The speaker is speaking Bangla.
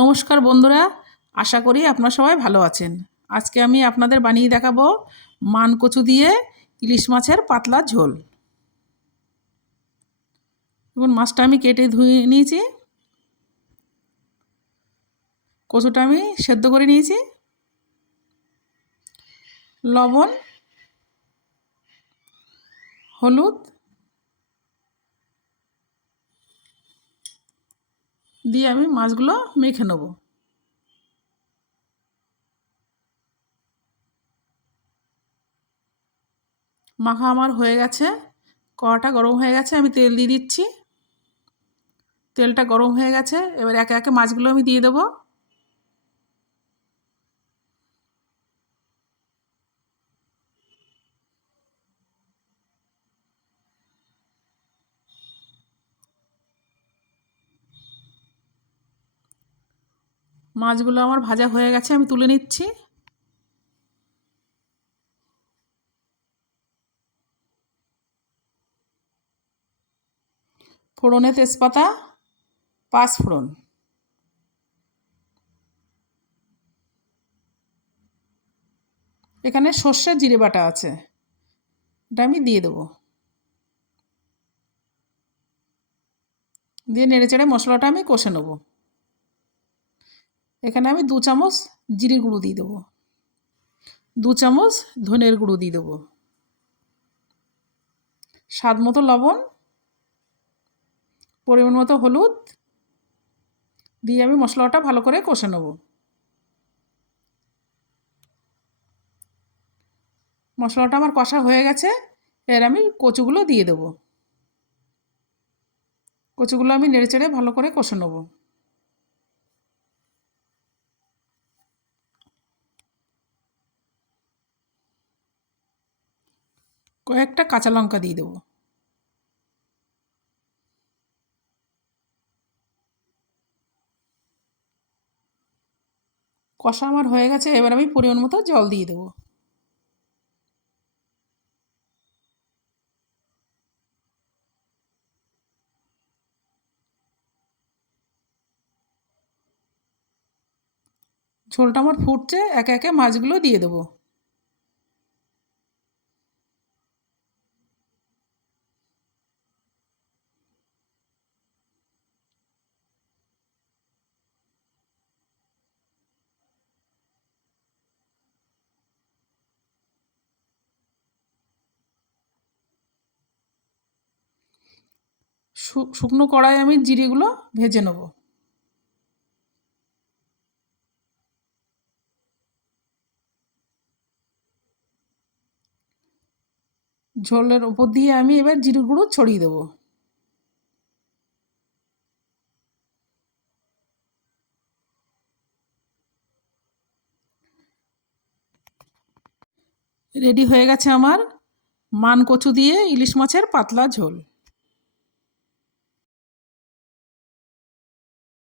নমস্কার বন্ধুরা, আশা করি আপনারা সবাই ভালো আছেন। আজকে আমি আপনাদের বানিয়ে দেখাবো মান কচু দিয়ে ইলিশ মাছের পাতলা ঝোল। দেখুন, মাছটা আমি কেটে ধুয়ে নিয়েছি, কচুটা আমি সেদ্ধ করে নিয়েছি। লবণ, হলুদ দিয়ে আমি মাছগুলো মেখে নেব। মাখা আমার হয়ে গেছে, কড়াটা গরম হয়ে গেছে, আমি তেল দিয়ে দিচ্ছি। তেলটা গরম হয়ে গেছে, এবার একে একে মাছগুলো আমি দিয়ে দেবো। মাছগুলো আমার ভাজা হয়ে গেছে, আমি তুলে নিচ্ছি। ফোড়নে তেজপাতা, পাঁচফোড়ন, এখানে সর্ষে জিরে বাটা আছে, এটা আমি দিয়ে দেবো। দিয়ে নেড়েচেড়ে মশলাটা আমি কষে নেব। এখানে আমি 2 চামচ জিরে গুঁড়ো দিয়ে দেবো, 2 চামচ ধনের গুঁড়ো দিয়ে দেবো, স্বাদ মতো লবণ, পরিমাণ মতো হলুদ দিয়ে আমি মশলাটা ভালো করে কষে নেব। মশলাটা আমার কষা হয়ে গেছে, এর আমি কচুগুলো দিয়ে দেবো। কচুগুলো আমি নেড়েচেড়ে ভালো করে কষে নেব। কয়েকটা কাঁচা লঙ্কা দিয়ে দেবো। কষা আমার হয়ে গেছে, এবার আমি পরিমাণ মতো জল দিয়ে দেবো। ঝোলটা আমার ফুটছে, একে একে মাছগুলো দিয়ে দেবো। শুকনো কড়াই আমি জিরেগুলো ভেজে নেব। ঝোলের ওপর দিয়ে আমি এবার জিরে গুঁড়ো ছড়িয়ে দেবো। রেডি হয়ে গেছে আমার মান কচু দিয়ে ইলিশ মাছের পাতলা ঝোল।